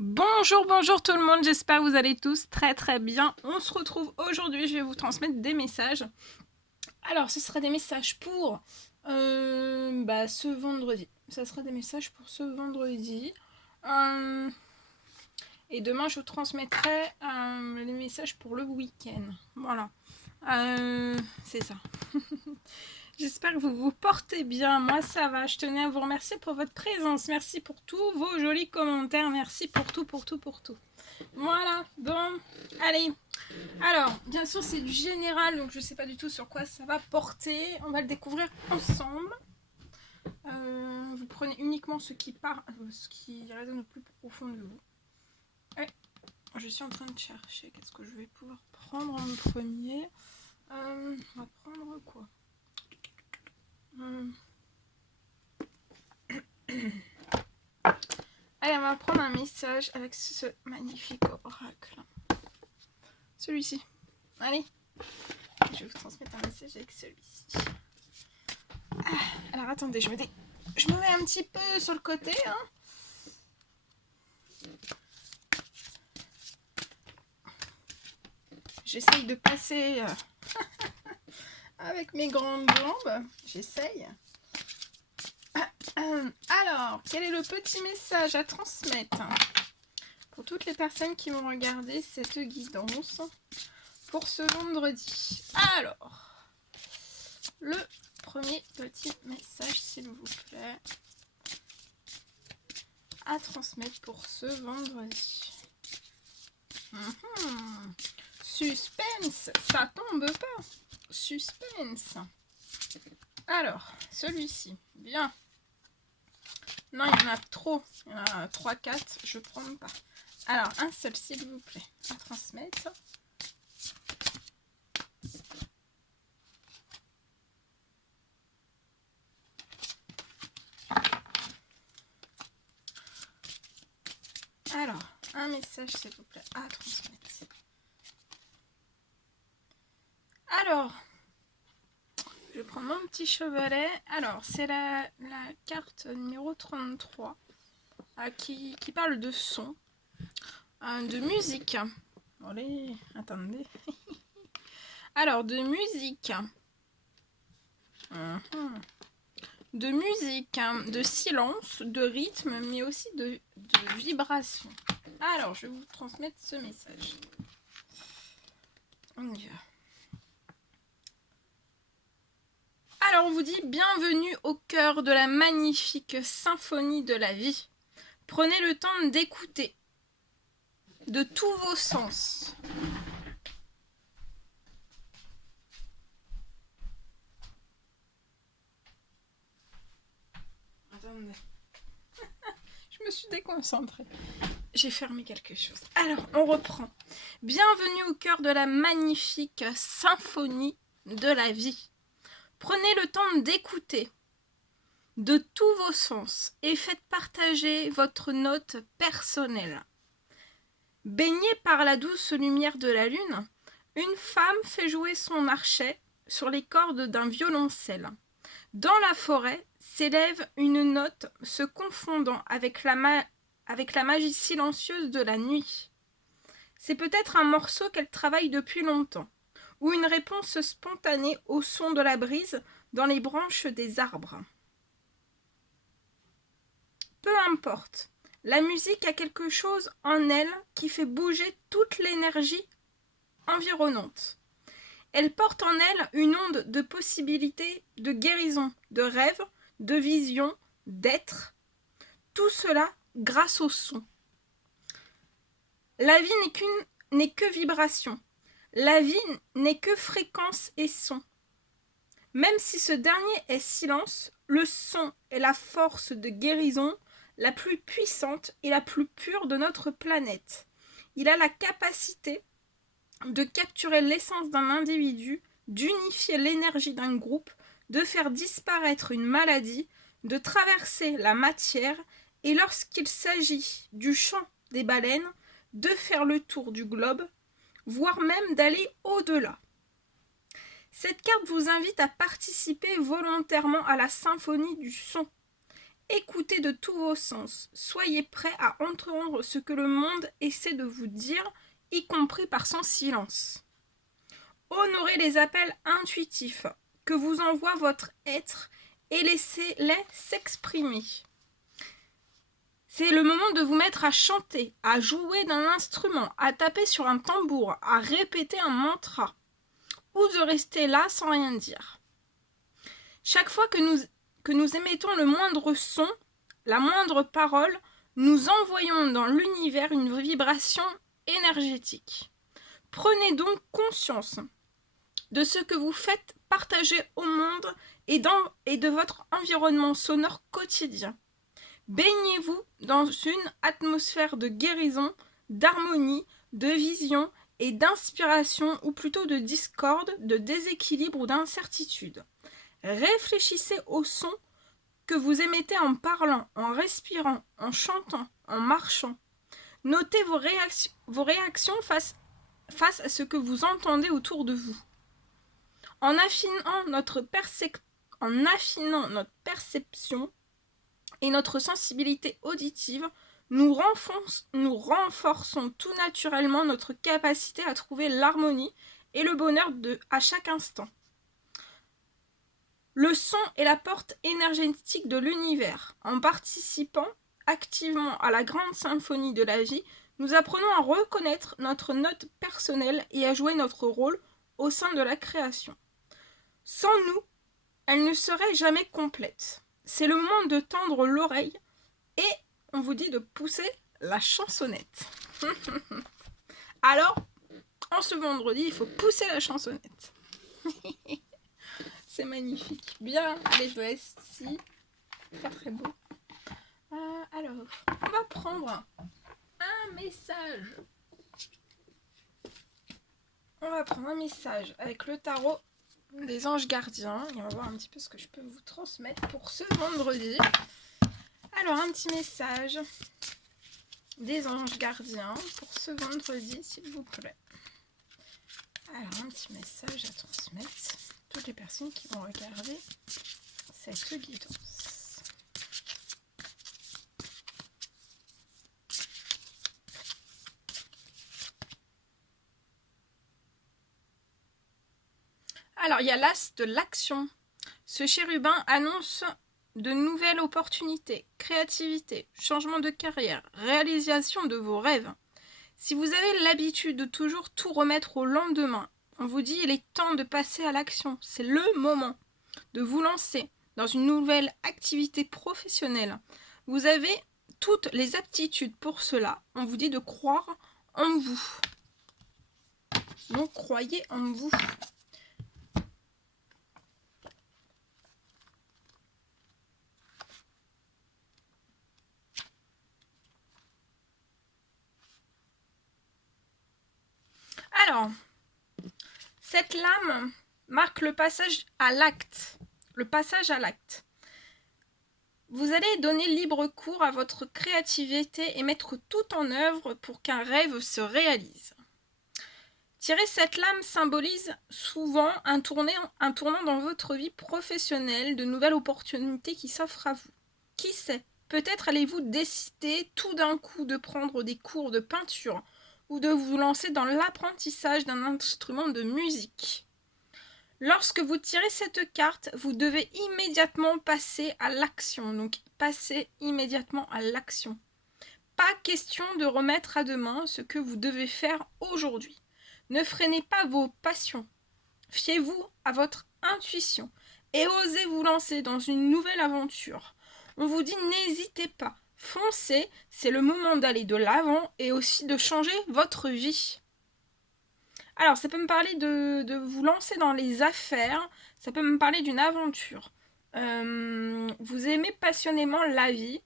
Bonjour, bonjour tout le monde, j'espère que vous allez tous très bien. On se retrouve aujourd'hui, je vais vous transmettre des messages. Alors, ce sera des messages pour ce vendredi. Ça sera des messages pour ce vendredi. Et demain, je vous transmettrai les messages pour le week-end. Voilà. C'est ça. J'espère que vous vous portez bien. Moi, ça va. Je tenais à vous remercier pour votre présence. Merci pour tous vos jolis commentaires. Merci pour tout. Voilà. Bon, allez. Alors, bien sûr, c'est du général, donc je ne sais pas du tout sur quoi ça va porter. On va le découvrir ensemble. Vous prenez uniquement ce qui résonne au plus profond de vous. Ouais. Je suis en train de chercher. Qu'est-ce que je vais pouvoir prendre en premier? On va prendre quoi? Allez, on va prendre un message avec ce magnifique oracle. Celui-ci. Allez. Je vais vous transmettre un message avec celui-ci. Alors attendez, je me mets un petit peu sur le côté. J'essaye de passer avec mes grandes jambes. J'essaye. Alors, quel est le petit message à transmettre pour toutes les personnes qui vont regarder cette guidance pour ce vendredi? Alors, le premier petit message, s'il vous plaît, à transmettre pour ce vendredi. Suspense, ça tombe pas. Suspense. Alors, celui-ci, bien. Non, il y en a trop. Il y en a 3, 4, je prends pas. Alors, un seul, s'il vous plaît, à transmettre. Alors, un message, s'il vous plaît, à transmettre. Alors, je vais prendre mon petit chevalet. Alors, c'est la carte numéro 33 qui parle de son, de musique. Allez, attendez. Alors, de musique. De musique, de silence, de rythme, mais aussi de vibration. Alors, je vais vous transmettre ce message. On y va. Alors, on vous dit bienvenue au cœur de la magnifique symphonie de la vie. Prenez le temps d'écouter de tous vos sens. Attendez. Je me suis déconcentrée. J'ai fermé quelque chose. Alors, on reprend. Bienvenue au cœur de la magnifique symphonie de la vie. Prenez le temps d'écouter de tous vos sens et faites partager votre note personnelle. Baignée par la douce lumière de la lune, une femme fait jouer son archet sur les cordes d'un violoncelle. Dans la forêt s'élève une note se confondant avec la magie silencieuse de la nuit. C'est peut-être un morceau qu'elle travaille depuis longtemps, ou une réponse spontanée au son de la brise dans les branches des arbres. Peu importe, la musique a quelque chose en elle qui fait bouger toute l'énergie environnante. Elle porte en elle une onde de possibilités, de guérison, de rêves, de visions, d'être. Tout cela grâce au son. La vie n'est que vibration. La vie n'est que fréquence et son. Même si ce dernier est silence, le son est la force de guérison la plus puissante et la plus pure de notre planète. Il a la capacité de capturer l'essence d'un individu, d'unifier l'énergie d'un groupe, de faire disparaître une maladie, de traverser la matière et lorsqu'il s'agit du chant des baleines, de faire le tour du globe, voire même d'aller au-delà. Cette carte vous invite à participer volontairement à la symphonie du son. Écoutez de tous vos sens. Soyez prêts à entendre ce que le monde essaie de vous dire, y compris par son silence. Honorez les appels intuitifs que vous envoie votre être et laissez-les s'exprimer. C'est le moment de vous mettre à chanter, à jouer d'un instrument, à taper sur un tambour, à répéter un mantra, ou de rester là sans rien dire. Chaque fois que nous émettons le moindre son, la moindre parole, nous envoyons dans l'univers une vibration énergétique. Prenez donc conscience de ce que vous faites partager au monde et de votre environnement sonore quotidien. Baignez-vous dans une atmosphère de guérison, d'harmonie, de vision et d'inspiration, ou plutôt de discorde, de déséquilibre ou d'incertitude. Réfléchissez aux sons que vous émettez en parlant, en respirant, en chantant, en marchant. Notez vos réactions face à ce que vous entendez autour de vous. En affinant notre perception et notre sensibilité auditive, nous renforçons tout naturellement notre capacité à trouver l'harmonie et le bonheur à chaque instant. Le son est la porte énergétique de l'univers. En participant activement à la grande symphonie de la vie, nous apprenons à reconnaître notre note personnelle et à jouer notre rôle au sein de la création. Sans nous, elle ne serait jamais complète. C'est le moment de tendre l'oreille et on vous dit de pousser la chansonnette. Alors, en ce vendredi, il faut pousser la chansonnette. C'est magnifique. Bien, allez, je vous laisse ici. Très très beau. Alors, on va prendre un message. On va prendre un message avec le tarot des anges gardiens. Et on va voir un petit peu ce que je peux vous transmettre pour ce vendredi. Alors, un petit message des anges gardiens pour ce vendredi, s'il vous plaît. Alors, un petit message à transmettre à toutes les personnes qui vont regarder cette guidance. Alors, il y a l'as de l'action. Ce chérubin annonce de nouvelles opportunités, créativité, changement de carrière, réalisation de vos rêves. Si vous avez l'habitude de toujours tout remettre au lendemain, on vous dit il est temps de passer à l'action. C'est le moment de vous lancer dans une nouvelle activité professionnelle. Vous avez toutes les aptitudes pour cela. On vous dit de croire en vous. Donc croyez en vous. Alors, cette lame marque le passage à l'acte. Le passage à l'acte. Vous allez donner libre cours à votre créativité et mettre tout en œuvre pour qu'un rêve se réalise. Tirer cette lame symbolise souvent un tournant dans votre vie professionnelle, de nouvelles opportunités qui s'offrent à vous. Qui sait, peut-être allez-vous décider tout d'un coup de prendre des cours de peinture ou de vous lancer dans l'apprentissage d'un instrument de musique. Lorsque vous tirez cette carte, vous devez immédiatement passer à l'action. Donc, passez immédiatement à l'action. Pas question de remettre à demain ce que vous devez faire aujourd'hui. Ne freinez pas vos passions. Fiez-vous à votre intuition et osez vous lancer dans une nouvelle aventure. On vous dit n'hésitez pas, foncez, c'est le moment d'aller de l'avant et aussi de changer votre vie. Alors, ça peut me parler de vous lancer dans les affaires, ça peut me parler d'une aventure. Vous aimez passionnément la vie,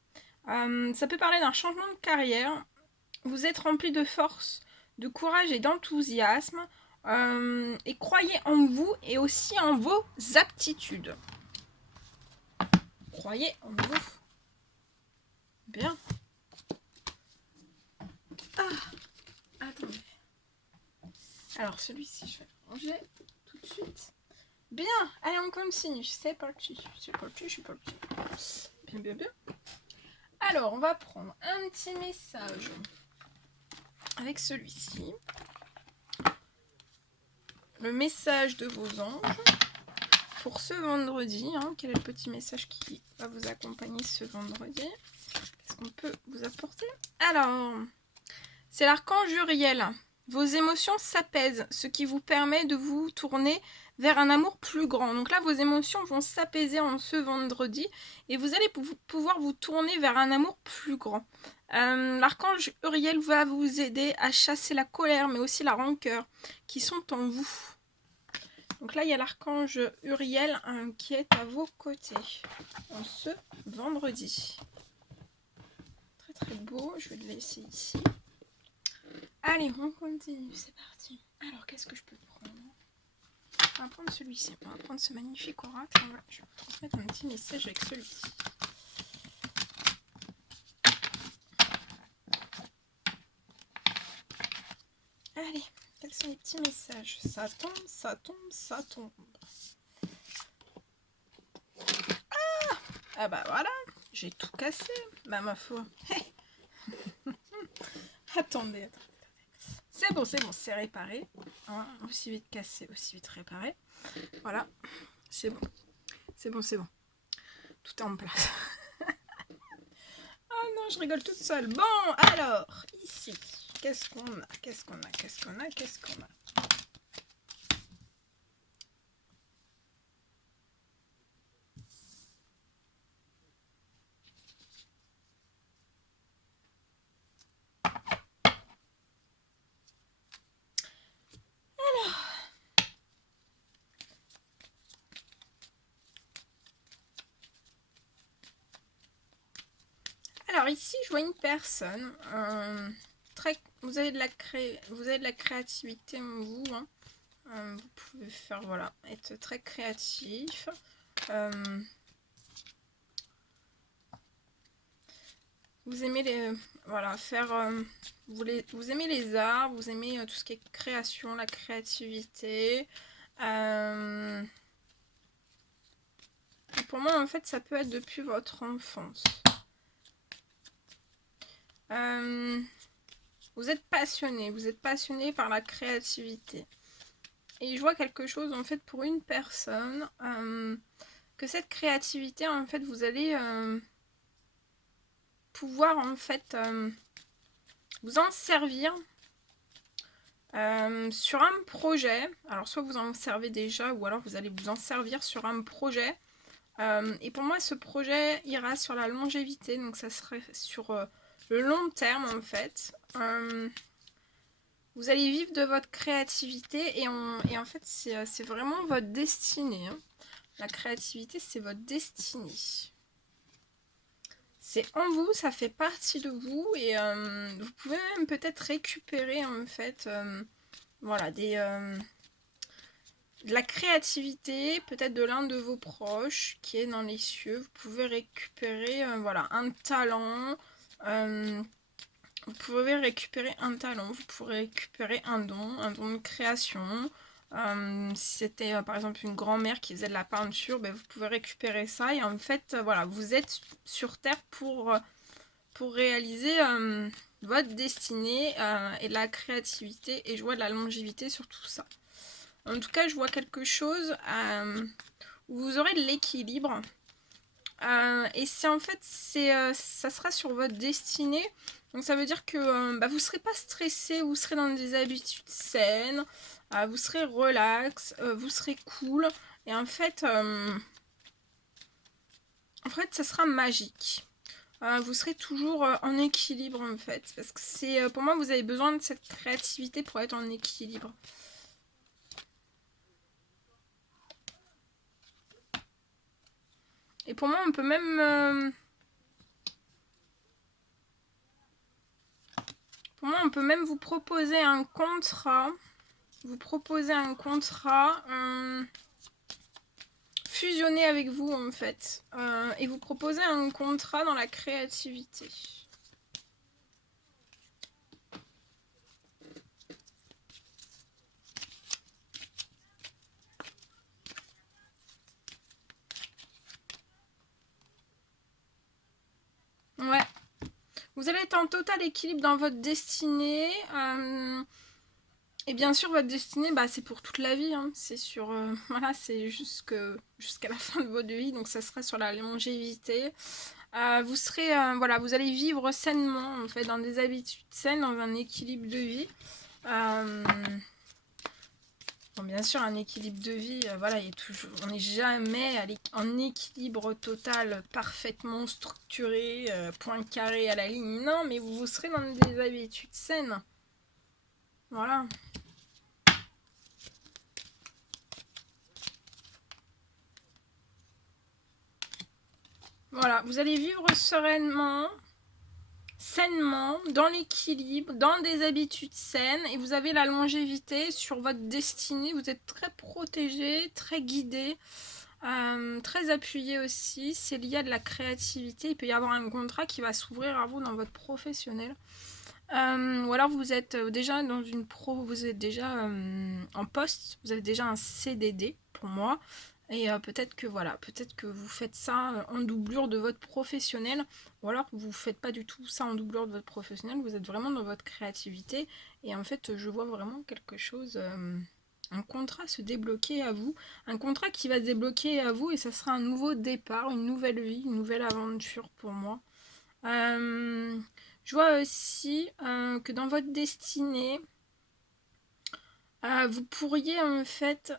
ça peut parler d'un changement de carrière, vous êtes rempli de force, de courage et d'enthousiasme, et croyez en vous et aussi en vos aptitudes. Croyez en vous. Bien. Attendez. Alors celui-ci, je vais le ranger tout de suite. Bien, allez on continue. C'est parti. Bien. Alors, on va prendre un petit message avec celui-ci. Le message de vos anges pour ce vendredi. Hein. Quel est le petit message qui va vous accompagner ce vendredi? Qu'est-ce qu'on peut vous apporter? Alors, c'est l'archange Uriel. Vos émotions s'apaisent, ce qui vous permet de vous tourner vers un amour plus grand. Donc là, vos émotions vont s'apaiser en ce vendredi et vous allez pouvoir vous tourner vers un amour plus grand. L'archange Uriel va vous aider à chasser la colère, mais aussi la rancœur qui sont en vous. Donc là, il y a l'archange Uriel qui est à vos côtés en ce vendredi. Très très beau, je vais le laisser ici. Allez, on continue, c'est parti. Alors, qu'est-ce que je peux prendre? On va prendre celui-ci, on va prendre ce magnifique oracle. Je vais vous transmettre un petit message avec celui-ci. Allez, quels sont les petits messages? Ça tombe, ça tombe, ça tombe. Ah bah voilà, j'ai tout cassé, bah ma foi. Attendez. C'est bon, c'est réparé. Hein, aussi vite cassé, aussi vite réparé. Voilà, c'est bon. C'est bon. Tout est en place. Ah non, je rigole toute seule. Bon, alors, ici, qu'est-ce qu'on a? Alors ici, je vois une personne. Vous avez de la créativité en vous. Hein. Vous pouvez faire, voilà, être très créatif. Vous aimez les, voilà, faire, vous aimez les arts, vous aimez tout ce qui est création, la créativité. Et pour moi, en fait, ça peut être depuis votre enfance. Vous êtes passionné par la créativité. Et je vois quelque chose, en fait, pour une personne, que cette créativité, en fait, vous allez pouvoir, en fait, vous en servir sur un projet. Alors, soit vous en servez déjà, ou alors vous allez vous en servir sur un projet. Et pour moi, ce projet ira sur la longévité, donc ça serait sur le long terme, en fait. Vous allez vivre de votre créativité et en fait, c'est vraiment votre destinée. Hein. La créativité, c'est votre destinée. C'est en vous, ça fait partie de vous et vous pouvez même peut-être récupérer en fait voilà, de la créativité, peut-être de l'un de vos proches qui est dans les cieux. Vous pouvez récupérer voilà, un talent. Vous pouvez récupérer un talent, vous pourrez récupérer un don de création. Si c'était par exemple une grand-mère qui faisait de la peinture, ben, vous pouvez récupérer ça. Et en fait, voilà, vous êtes sur Terre pour réaliser votre destinée et de la créativité. Et je vois de la longévité sur tout ça. En tout cas, je vois quelque chose où vous aurez de l'équilibre. Et c'est en fait, ça sera sur votre destinée. Donc ça veut dire que vous ne serez pas stressé, vous serez dans des habitudes saines, vous serez relax, vous serez cool. Et en fait, ça sera magique. Vous serez toujours en équilibre en fait. Parce que c'est pour moi, vous avez besoin de cette créativité pour être en équilibre. Et pour moi, on peut même... pour moi, on peut même vous proposer un contrat. Fusionner avec vous, en fait. Et vous proposer un contrat dans la créativité. Ouais, allez être en total équilibre dans votre destinée. Et bien sûr, votre destinée, bah, c'est pour toute la vie. Hein. C'est sur, voilà, c'est jusqu'à la fin de votre vie. Donc, ça sera sur la longévité. Vous serez, voilà, vous allez vivre sainement, en fait, dans des habitudes saines, dans un équilibre de vie. Bon, bien sûr, un équilibre de vie, voilà, on n'est jamais en équilibre total, parfaitement structuré, point carré à la ligne. Non, mais vous serez dans des habitudes saines. Voilà. Voilà, vous allez vivre sereinement, sainement, dans l'équilibre, dans des habitudes saines, et vous avez la longévité sur votre destinée. Vous êtes très protégé, très guidé, très appuyé aussi. C'est lié à de la créativité. Il peut y avoir un contrat qui va s'ouvrir à vous dans votre professionnel. Ou alors vous êtes déjà dans une vous êtes déjà en poste, vous avez déjà un CDD pour moi. Et peut-être que voilà, peut-être que vous faites ça en doublure de votre professionnel, ou alors vous ne faites pas du tout ça en doublure de votre professionnel, vous êtes vraiment dans votre créativité, et en fait je vois vraiment quelque chose, un contrat se débloquer à vous, un contrat qui va se débloquer à vous, et ça sera un nouveau départ, une nouvelle vie, une nouvelle aventure pour moi. Je vois aussi que dans votre destinée, vous pourriez en fait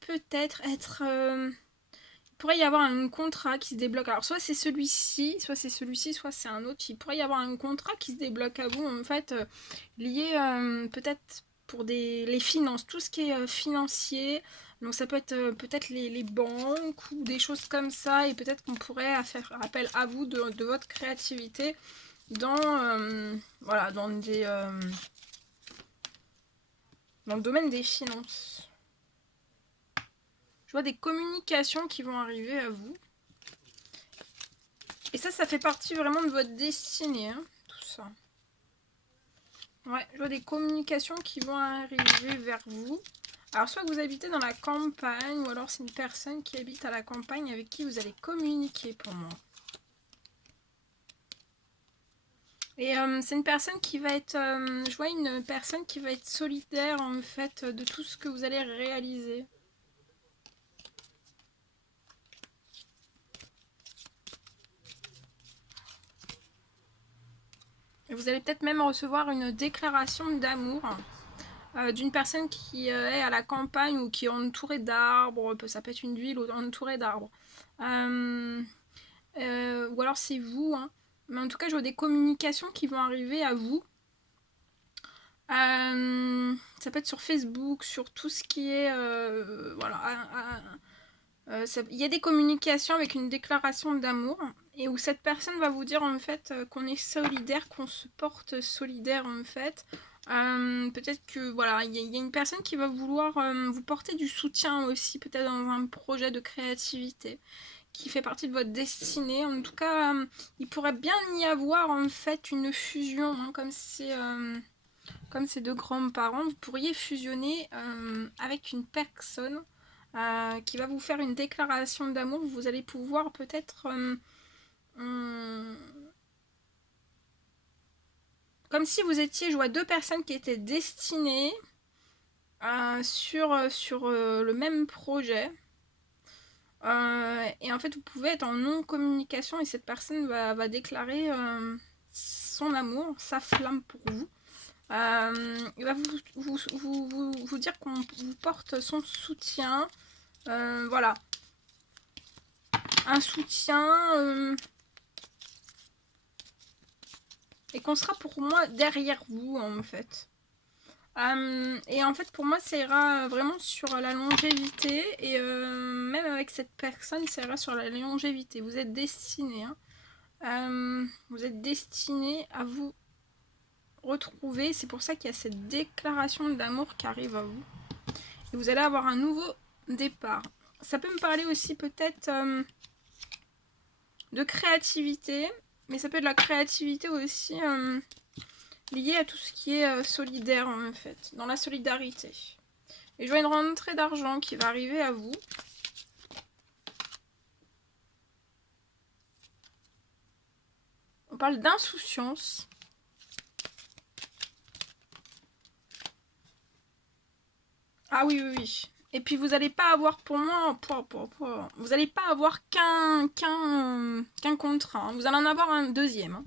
peut-être être... il pourrait y avoir un contrat qui se débloque. Alors soit c'est celui-ci, soit c'est celui-ci, soit c'est un autre. Il pourrait y avoir un contrat qui se débloque à vous en fait lié peut-être pour les finances, tout ce qui est financier. Donc ça peut être peut-être les banques ou des choses comme ça. Et peut-être qu'on pourrait faire appel à vous de votre créativité dans, voilà, dans le domaine des finances. Je vois des communications qui vont arriver à vous. Et ça fait partie vraiment de votre destinée, hein, tout ça. Ouais, je vois des communications qui vont arriver vers vous. Alors, soit que vous habitez dans la campagne, ou alors c'est une personne qui habite à la campagne avec qui vous allez communiquer pour moi. Et c'est une personne qui va être... je vois une personne qui va être solidaire, en fait, de tout ce que vous allez réaliser. Et vous allez peut-être même recevoir une déclaration d'amour d'une personne qui est à la campagne ou qui est entourée d'arbres. Ça peut être une ville entourée d'arbres. Ou alors c'est vous, hein. Mais en tout cas, je vois des communications qui vont arriver à vous. Ça peut être sur Facebook, sur tout ce qui est... voilà. Il y a des communications avec une déclaration d'amour et où cette personne va vous dire en fait qu'on est solidaire, qu'on se porte solidaire en fait. Peut-être que voilà, il y a une personne qui va vouloir vous porter du soutien aussi, peut-être dans un projet de créativité qui fait partie de votre destinée. En tout cas, il pourrait bien y avoir en fait une fusion, hein, comme c'est deux grands-parents, vous pourriez fusionner avec une personne qui va vous faire une déclaration d'amour. Vous allez pouvoir peut-être comme si vous étiez, je vois deux personnes qui étaient destinées sur le même projet. Et en fait, vous pouvez être en non-communication et cette personne va déclarer son amour, sa flamme pour vous. Il va vous dire qu'on vous porte son soutien. Voilà. Un soutien. Et qu'on sera pour moi derrière vous, en fait. Et en fait, pour moi, ça ira vraiment sur la longévité. Et même avec cette personne, ça ira sur la longévité. Vous êtes destiné. Hein. Vous êtes destiné à vous retrouver. C'est pour ça qu'il y a cette déclaration d'amour qui arrive à vous. Et vous allez avoir un nouveau départ. Ça peut me parler aussi peut-être de créativité. Mais ça peut être de la créativité aussi liée à tout ce qui est solidaire en fait. Dans la solidarité. Et je vois une rentrée d'argent qui va arriver à vous. On parle d'insouciance. Ah oui, oui, oui. Et puis vous n'allez pas avoir pour moi, vous n'allez pas avoir qu'un contrat. Hein. Vous allez en avoir un deuxième. Hein.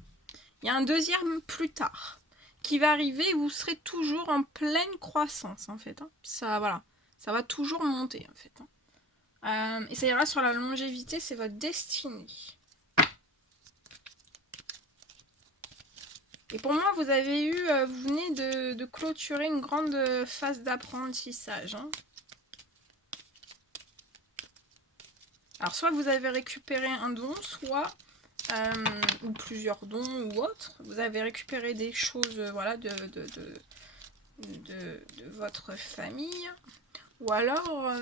Il y a un deuxième plus tard qui va arriver et vous serez toujours en pleine croissance en fait. Hein. Ça, voilà, ça va toujours monter en fait. Hein. Et ça ira sur la longévité, c'est votre destinée. Et pour moi, vous avez eu, vous venez de clôturer une grande phase d'apprentissage. Hein. Alors, soit vous avez récupéré un don, soit, ou plusieurs dons ou autres, vous avez récupéré des choses, voilà, de votre famille. Ou alors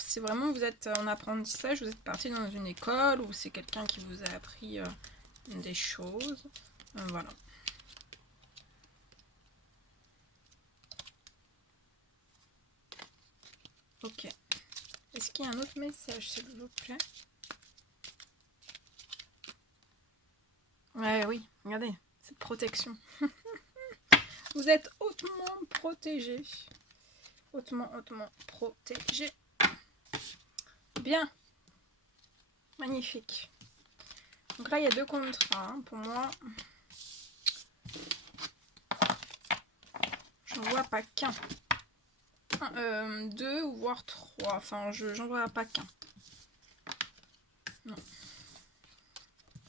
c'est vraiment vous êtes en apprentissage, vous êtes parti dans une école, ou c'est quelqu'un qui vous a appris des choses. Voilà. Ok. Est-ce qu'il y a un autre message, s'il vous plaît? Ouais, oui, regardez, cette protection. Vous êtes hautement protégé. Hautement protégé. Bien. Magnifique. Donc là, il y a 2 contrats. Hein, pour moi, j'en vois pas qu'un. 2 ou voire 3. Enfin, j'en vois pas qu'un. Non.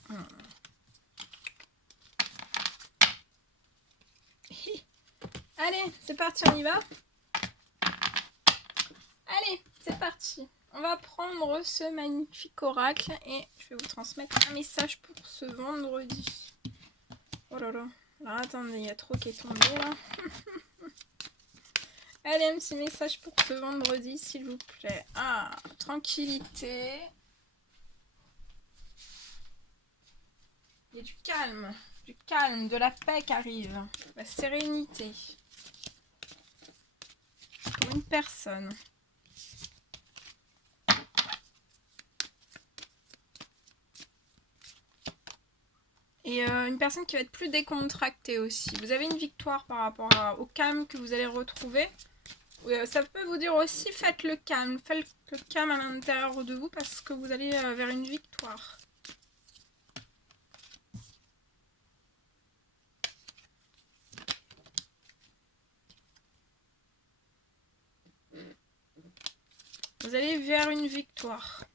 Non. Allez, c'est parti, on y va. Allez, c'est parti. On va prendre ce magnifique oracle et je vais vous transmettre un message pour ce vendredi. Oh là là. Alors attendez, il y a trop qui est tombé là. Allez, un petit message pour ce vendredi, s'il vous plaît. Ah, tranquillité. Il y a du calme, de la paix qui arrive, la sérénité. Pour une personne. Et une personne qui va être plus décontractée aussi. Vous avez une victoire par rapport au calme que vous allez retrouver. Ça peut vous dire aussi, faites le calme à l'intérieur de vous parce que vous allez vers une victoire. Vous allez vers une victoire.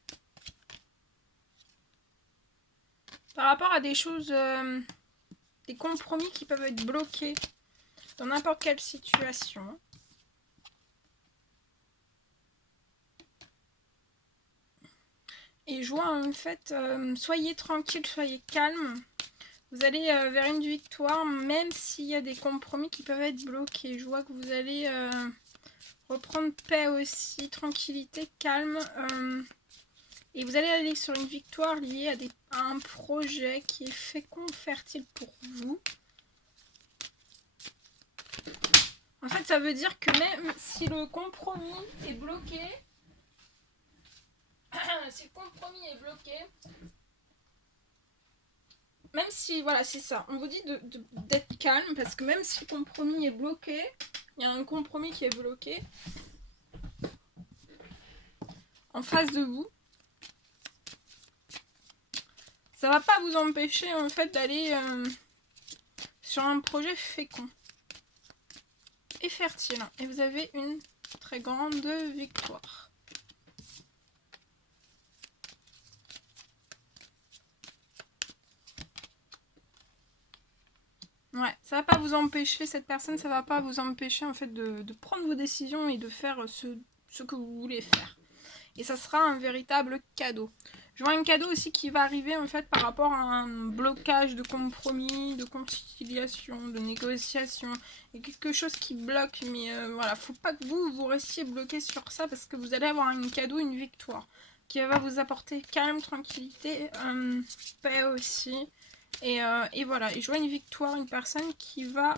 Par rapport à des choses, des compromis qui peuvent être bloqués dans n'importe quelle situation. Et je vois en fait, soyez tranquille, soyez calme. Vous allez vers une victoire, même s'il y a des compromis qui peuvent être bloqués. Je vois que vous allez reprendre paix aussi, tranquillité, calme. Et vous allez aller sur une victoire liée à un projet qui est fécond, fertile pour vous. En fait, ça veut dire que même si le compromis est bloqué, même si, voilà, c'est ça, on vous dit d'être calme, parce que même si le compromis est bloqué, il y a un compromis qui est bloqué en face de vous, ça va pas vous empêcher en fait d'aller sur un projet fécond et fertile. Et vous avez une très grande victoire. Ouais, ça va pas vous empêcher, cette personne, ça va pas vous empêcher en fait de prendre vos décisions et de faire ce que vous voulez faire. Et ça sera un véritable cadeau. Je vois un cadeau aussi qui va arriver en fait par rapport à un blocage de compromis, de conciliation, de négociation. Il y a quelque chose qui bloque, mais voilà, faut pas que vous restiez bloqué sur ça parce que vous allez avoir un cadeau, une victoire qui va vous apporter calme, tranquillité, paix aussi. Et voilà, et je vois une victoire, une personne qui va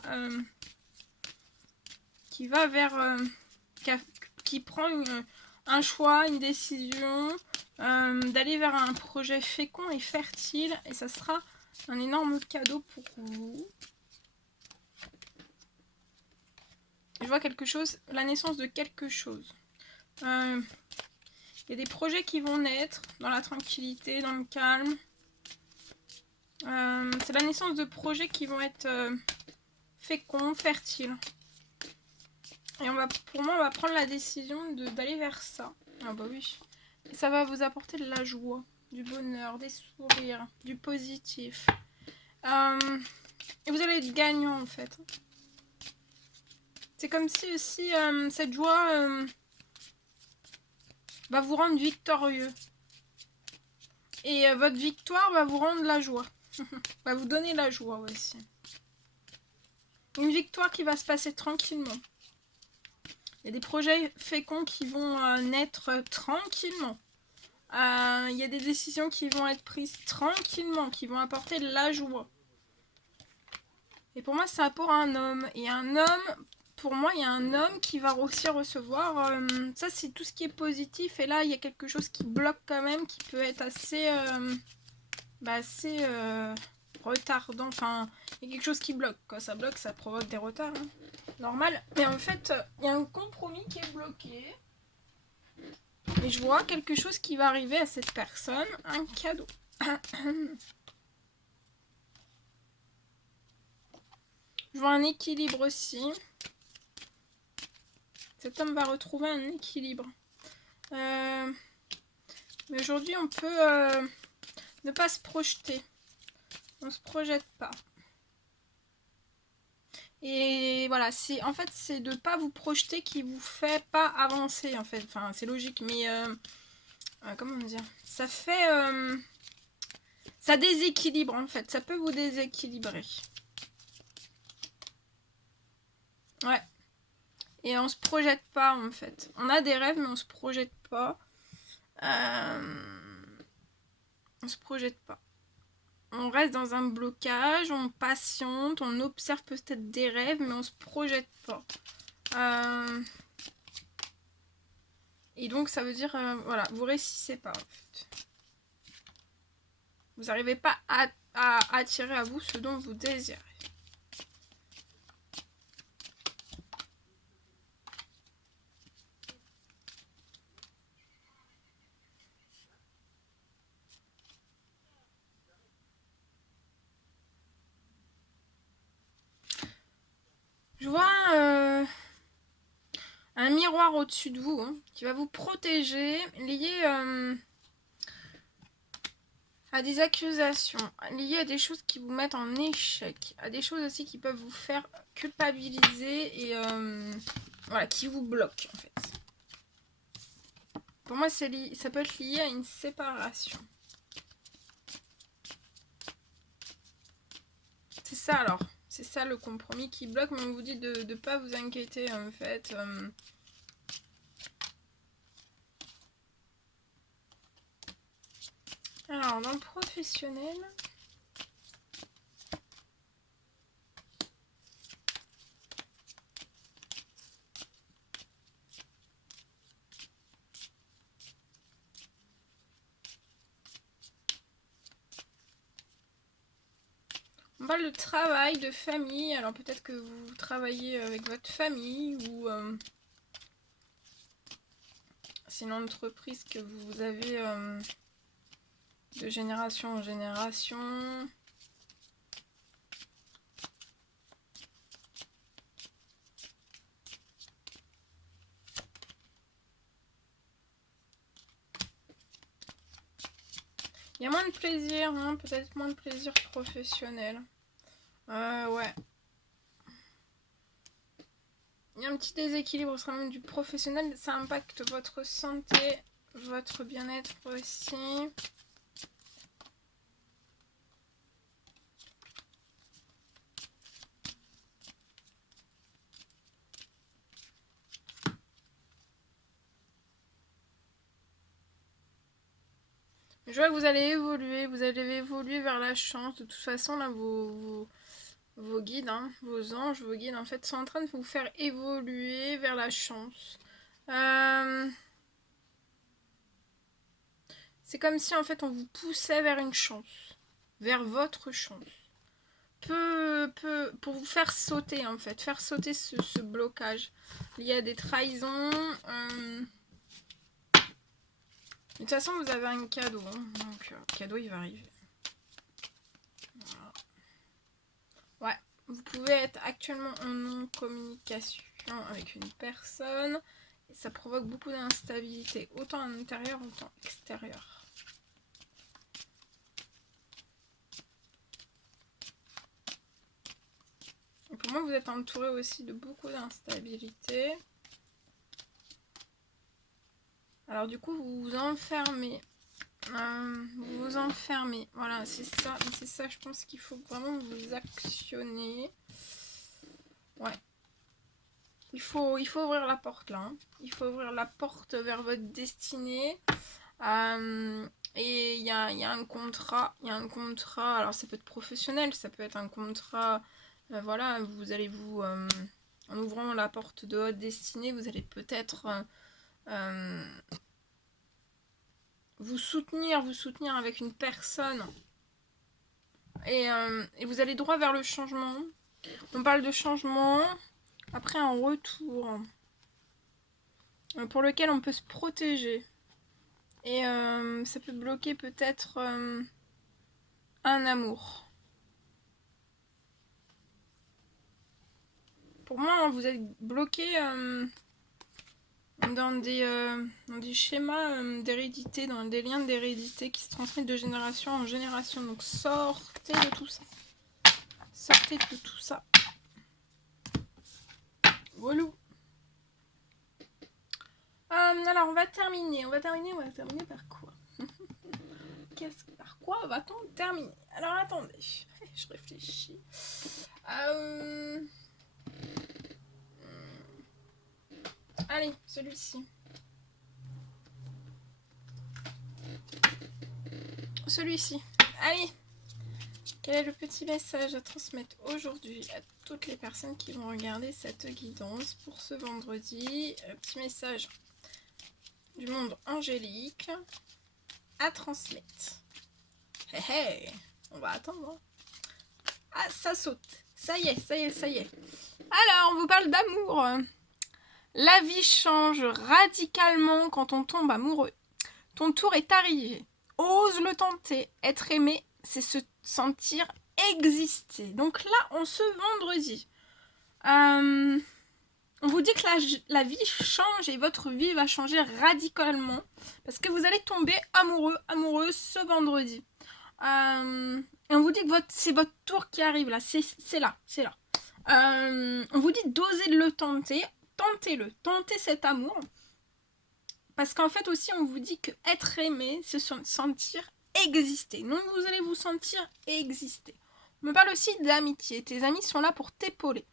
vers... qui prend un choix, une décision, d'aller vers un projet fécond et fertile. Et ça sera un énorme cadeau pour vous. Je vois quelque chose, la naissance de quelque chose. Il y a des projets qui vont naître dans la tranquillité, dans le calme. C'est la naissance de projets qui vont être féconds, fertiles. Et pour moi, on va prendre la décision d'aller vers ça. Ah bah oui. Et ça va vous apporter de la joie, du bonheur, des sourires, du positif. Et vous allez être gagnant en fait. C'est comme si aussi cette joie va vous rendre victorieux. Et votre victoire va vous rendre la joie. Va vous donner la joie aussi. Une victoire qui va se passer tranquillement. Il y a des projets féconds qui vont naître tranquillement. Il y a des décisions qui vont être prises tranquillement, qui vont apporter de la joie. Et pour moi, c'est pour un homme. Et un homme, pour moi, il y a un homme qui va aussi recevoir... ça, c'est tout ce qui est positif. Et là, il y a quelque chose qui bloque quand même, qui peut être assez... retardant. Enfin, il y a quelque chose qui bloque. Quand ça bloque, ça provoque des retards. Hein. Normal. Mais en fait, il y a un compromis qui est bloqué. Et je vois quelque chose qui va arriver à cette personne. Un cadeau. Je vois un équilibre aussi. Cet homme va retrouver un équilibre. Mais aujourd'hui, on peut ne pas se projeter. On ne se projette pas. Et voilà, en fait, c'est de ne pas vous projeter qui vous fait pas avancer, en fait. Enfin, c'est logique, mais... comment dire? Ça fait... ça déséquilibre, en fait. Ça peut vous déséquilibrer. Ouais. Et on se projette pas, en fait. On a des rêves, mais on se projette pas. On se projette pas. On reste dans un blocage, on patiente, on observe peut-être des rêves, mais on se projette pas. Et donc ça veut dire, voilà, vous réussissez pas en fait. Vous n'arrivez pas à attirer à vous ce dont vous désirez. Je vois un miroir au-dessus de vous, hein, qui va vous protéger, lié à des accusations, lié à des choses qui vous mettent en échec, à des choses aussi qui peuvent vous faire culpabiliser et voilà, qui vous bloquent en fait. Pour moi, ça peut être lié à une séparation. C'est ça alors. C'est ça le compromis qui bloque, mais on vous dit de ne pas vous inquiéter en fait. Alors, dans le professionnel... On parle de travail, de famille. Alors peut-être que vous travaillez avec votre famille ou c'est une entreprise que vous avez de génération en génération. Il y a moins de plaisir, hein, peut-être moins de plaisir professionnel. Ouais. Il y a un petit déséquilibre au sein du professionnel. Ça impacte votre santé, votre bien-être aussi. Je vois que vous allez évoluer vers la chance. De toute façon, là, vos guides, hein, vos anges, vos guides, en fait, sont en train de vous faire évoluer vers la chance. C'est comme si, en fait, on vous poussait vers une chance. Vers votre chance. Peu pour vous faire sauter en fait, faire sauter ce blocage. Il y a des trahisons. De toute façon, vous avez un cadeau, hein, donc le cadeau il va arriver. Voilà. Ouais, vous pouvez être actuellement en non-communication avec une personne. Et ça provoque beaucoup d'instabilité, autant à l'intérieur, autant extérieur. Et pour moi, vous êtes entouré aussi de beaucoup d'instabilité. Alors du coup, vous vous enfermez. Vous vous enfermez. Voilà, c'est ça, je pense qu'il faut vraiment vous actionner. Ouais. Il faut ouvrir la porte là. Hein. Il faut ouvrir la porte vers votre destinée. Et il y a un contrat. Il y a un contrat. Alors ça peut être professionnel, ça peut être un contrat. Voilà, vous allez vous. En ouvrant la porte de votre destinée, vous allez peut-être. Vous soutenir avec une personne. Et vous allez droit vers le changement. On parle de changement. Après un retour. Pour lequel on peut se protéger. Et ça peut bloquer peut-être un amour. Pour moi, vous êtes bloqué dans des schémas d'hérédité, dans des liens d'hérédité qui se transmettent de génération en génération. Donc sortez de tout ça. Sortez de tout ça. Voilà. Alors on va terminer. On va terminer par quoi? Par quoi va-t-on terminer? Alors attendez, je réfléchis. Allez, celui-ci. Celui-ci. Allez. Quel est le petit message à transmettre aujourd'hui à toutes les personnes qui vont regarder cette guidance pour ce vendredi? Le petit message du monde angélique à transmettre. Hey, hey, on va attendre. Ah, ça saute. Ça y est. Alors, on vous parle d'amour. La vie change radicalement quand on tombe amoureux. Ton tour est arrivé. Ose le tenter. Être aimé, c'est se sentir exister. Donc là, on se vendredi. On vous dit que la vie change et votre vie va changer radicalement. Parce que vous allez tomber amoureuse ce vendredi. Et on vous dit que c'est votre tour qui arrive là. C'est là. On vous dit d'oser le tenter. Tentez-le. Tentez cet amour. Parce qu'en fait aussi, on vous dit que être aimé, c'est se sentir exister. Donc vous allez vous sentir exister. On me parle aussi d'amitié. Tes amis sont là pour t'épauler.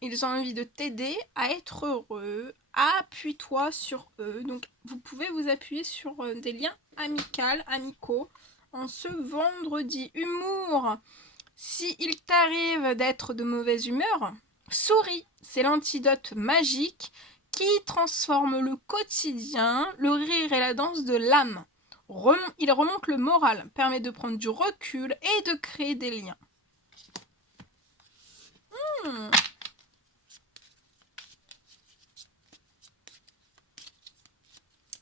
Ils ont envie de t'aider à être heureux. Appuie-toi sur eux. Donc vous pouvez vous appuyer sur des liens amicaux en ce vendredi. Humour. Si il t'arrive d'être de mauvaise humeur, souris. C'est l'antidote magique qui transforme le quotidien, le rire et la danse de l'âme. Il remonte le moral, permet de prendre du recul et de créer des liens.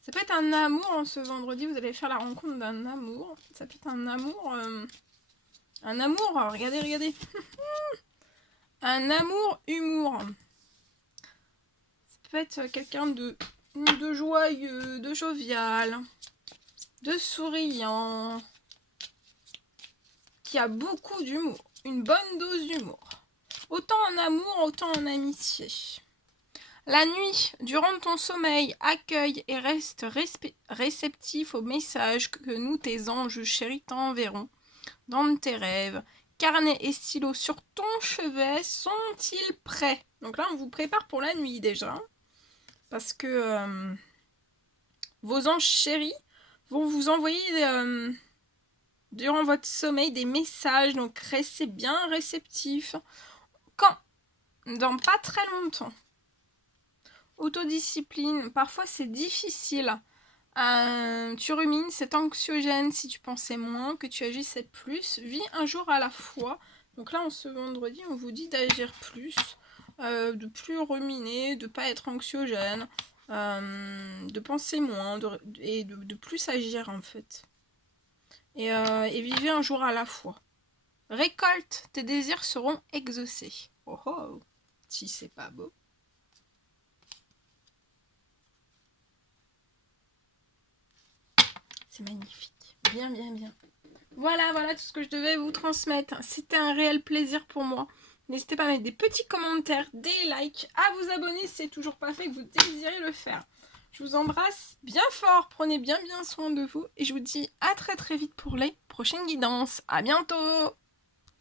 Ça peut être un amour en ce vendredi, vous allez faire la rencontre d'un amour. Ça peut être un amour... regardez. Un amour humour. Ça peut être quelqu'un de joyeux, de jovial, de souriant, qui a beaucoup d'humour, une bonne dose d'humour. Autant en amour, autant en amitié. La nuit, durant ton sommeil, accueille et reste réceptif aux messages que nous, tes anges chéris, t'enverront dans tes rêves. Carnet et stylo sur ton chevet sont-ils prêts? Donc là, on vous prépare pour la nuit déjà. Parce que vos anges chéris vont vous envoyer durant votre sommeil des messages. Donc restez bien réceptifs. Quand? Dans pas très longtemps. Autodiscipline. Parfois, c'est difficile. Tu rumines, c'est anxiogène si tu pensais moins, que tu agissais plus. Vis un jour à la fois. Donc là, en ce vendredi, on vous dit d'agir plus, de plus ruminer, de pas être anxiogène, de penser moins et de plus agir en fait. Et vivez un jour à la fois. Récolte, tes désirs seront exaucés. Oh oh, si c'est pas beau. C'est magnifique. Bien, bien, bien. Voilà tout ce que je devais vous transmettre. C'était un réel plaisir pour moi. N'hésitez pas à mettre des petits commentaires, des likes, à vous abonner si c'est toujours pas fait, que vous désirez le faire. Je vous embrasse bien fort, prenez bien soin de vous et je vous dis à très vite pour les prochaines guidances. À bientôt!